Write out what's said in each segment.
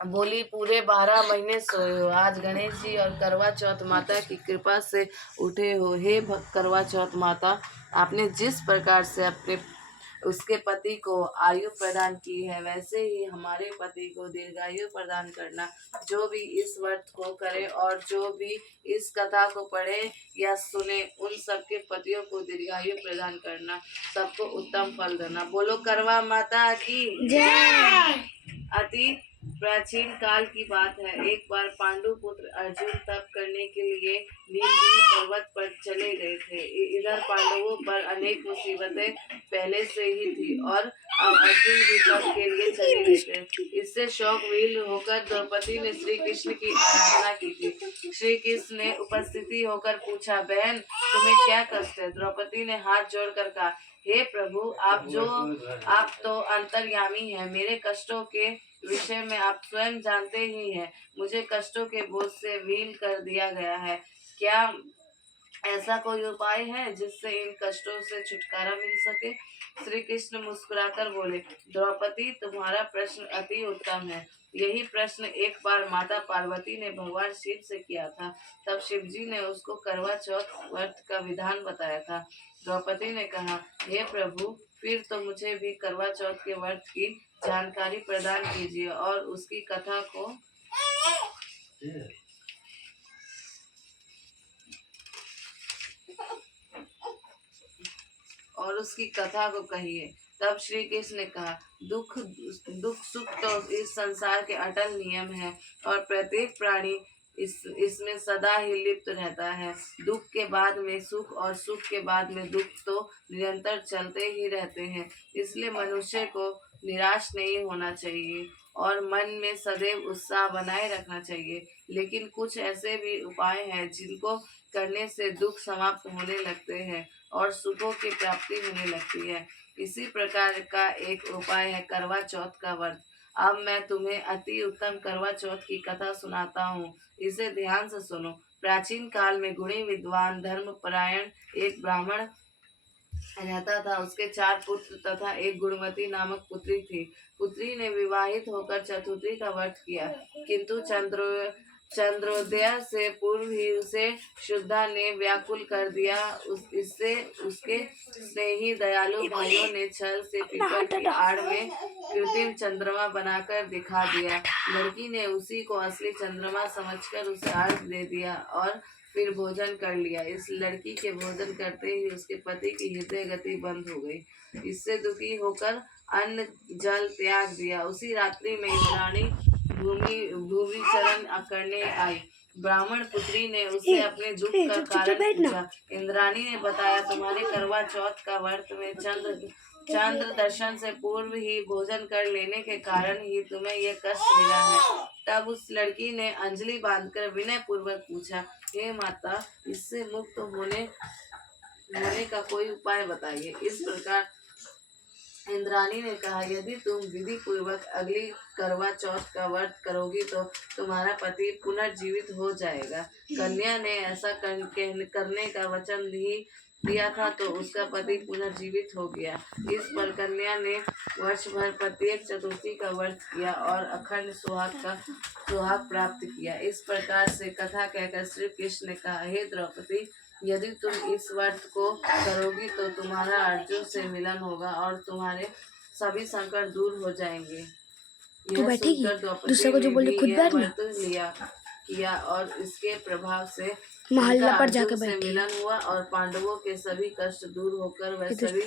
बोली पूरे 12 महीने सोए हो, आज गणेश जी और करवा चौथ माता की कृपा से उठे हो। हे करवा चौथ माता, आपने जिस प्रकार से अपने उसके पति को आयु प्रदान की है, वैसे ही हमारे पति को दीर्घायु प्रदान करना। जो भी इस व्रत को करे और जो भी इस कथा को पढ़े या सुने, उन सबके पतियों को दीर्घायु प्रदान करना, सबको उत्तम फल देना। बोलो करवा माता की जय। अति प्राचीन काल की बात है। एक बार पांडु पुत्र अर्जुन तप करने के लिए नीलगिरी पर्वत पर चले गए थे। इधर पांडवों पर अनेक मुसीबतें पहले से ही थी और अब अर्जुन भी तप के लिए चले गए थे। इससे शौक विहीन होकर द्रौपदी ने श्री कृष्ण की आराधना की थी। श्री कृष्ण ने उपस्थिति होकर पूछा, बहन तुम्हें क्या कष्ट है? द्रौपदी ने हाथ जोड़कर कहा, हे प्रभु, आप तो अंतर्यामी हैं। मेरे कष्टों के विषय में आप स्वयं जानते ही हैं। मुझे कष्टों के बोझ से विलीन कर दिया गया है। क्या ऐसा कोई उपाय है जिससे इन कष्टों से छुटकारा मिल सके? श्री कृष्ण मुस्कुराकर बोले, द्रौपदी, तुम्हारा प्रश्न अति उत्तम है। यही प्रश्न एक बार माता पार्वती ने भगवान शिव से किया था। तब शिव जी ने उसको करवा चौथ व्रत का विधान बताया था। द्रौपदी ने कहा, हे प्रभु, फिर तो मुझे भी करवा चौथ के व्रत की जानकारी प्रदान कीजिए और उसकी कथा को कहिए। तब श्री कृष्ण ने कहा, दुख दुख सुख तो इस संसार के अटल नियम है और प्रत्येक प्राणी इसमें सदा ही लिप्त रहता है। दुख के बाद में सुख और सुख के बाद में दुख तो निरंतर चलते ही रहते हैं। इसलिए मनुष्य को निराश नहीं होना चाहिए और मन में सदैव उत्साह बनाए रखना चाहिए। लेकिन कुछ ऐसे भी उपाय हैं जिनको करने से दुख समाप्त होने लगते हैं और सुखों की प्राप्ति होने लगती है। इसी प्रकार का एक उपाय है करवा चौथ का व्रत। अब मैं तुम्हें अति उत्तम करवा चौथ की कथा सुनाता हूँ, इसे ध्यान से सुनो। प्राचीन काल में गुणी विद्वान धर्मपरायण एक ब्राह्मण रहता था। उसके 4 पुत्र तथा एक गुणवती नामक पुत्री थी। पुत्री ने विवाहित होकर चतुर्थी का व्रत किया, किंतु चंद्रोदय से पूर्व ही उसे शुद्धा ने व्याकुल कर दिया। इससे उसके स्नेही दयालु भाइयों ने छल से पीपल की आड़ में कृत्रिम चंद्रमा बनाकर दिखा दिया। लड़की ने उसी को असली चंद्रमा समझकर उसे अर्घ दे दिया और फिर भोजन कर लिया। इस लड़की के भोजन करते ही उसके पति की हृदय गति बंद हो गई। इससे दुखी होकर अन्न जल त्याग दिया। उसी रात्रि में इंद्राणी भूमि चरण करने आई। ब्राह्मण पुत्री ने उसे अपने दुख का कारण पूछा। इंद्राणी ने बताया, तुम्हारे करवा चौथ का व्रत में चंद्र दर्शन से पूर्व ही भोजन कर लेने के कारण ही तुम्हें यह कष्ट मिला है। तब उस लड़की ने अंजलि बांधकर विनय पूर्वक पूछा, हे माता, इससे मुक्त होने का कोई उपाय बताइए। इस प्रकार इंद्राणी ने कहा, यदि तुम विधि पूर्वक अगली करवा चौथ का व्रत करोगी तो तुम्हारा पति पुनर्जीवित हो जाएगा। कन्या ने ऐसा करने का वचन दिया था तो उसका पति पुनर्जीवित हो गया। इस पर कन्या ने वर्ष भर प्रत्येक चतुर्थी का व्रत किया और अखंड सुहाग प्राप्त किया। इस प्रकार से कथा कहकर श्री कृष्ण ने कहा, हे द्रौपदी, यदि तुम इस व्रत को करोगी तो तुम्हारा अर्जुन से मिलन होगा और तुम्हारे सभी संकट दूर हो जाएंगे। यह सुनकर द्रौपदी ने भी यह व्रत किया और इसके प्रभाव से महल्ला पर जाकर से मिलन हुआ और पांडवों के सभी कष्ट दूर होकर वह सभी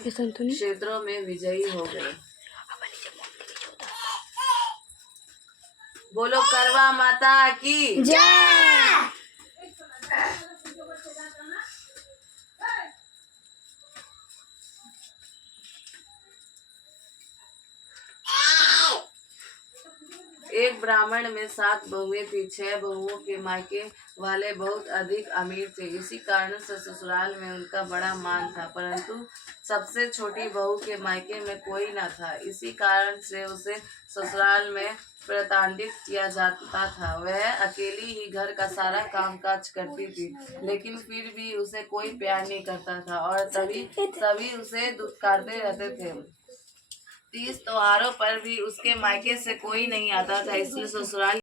क्षेत्रों में विजयी हो गए। बोलो करवा माता की जय। एक ब्राह्मण में 7 बहुएं थी। 6 बहुओं के मायके वाले बहुत अधिक अमीर थे। इसी कारण से ससुराल में उनका बड़ा मान था, परंतु सबसे छोटी बहू के मायके में कोई न था। इसी कारण से उसे ससुराल में प्रताड़ित किया जाता था। वह अकेली ही घर का सारा कामकाज करती थी, लेकिन फिर भी उसे कोई प्यार नहीं करता था और सभी उसे दुत्कारते रहते थे। तीज त्योहारों पर भी उसके मायके से कोई नहीं आता था, इसलिए ससुराल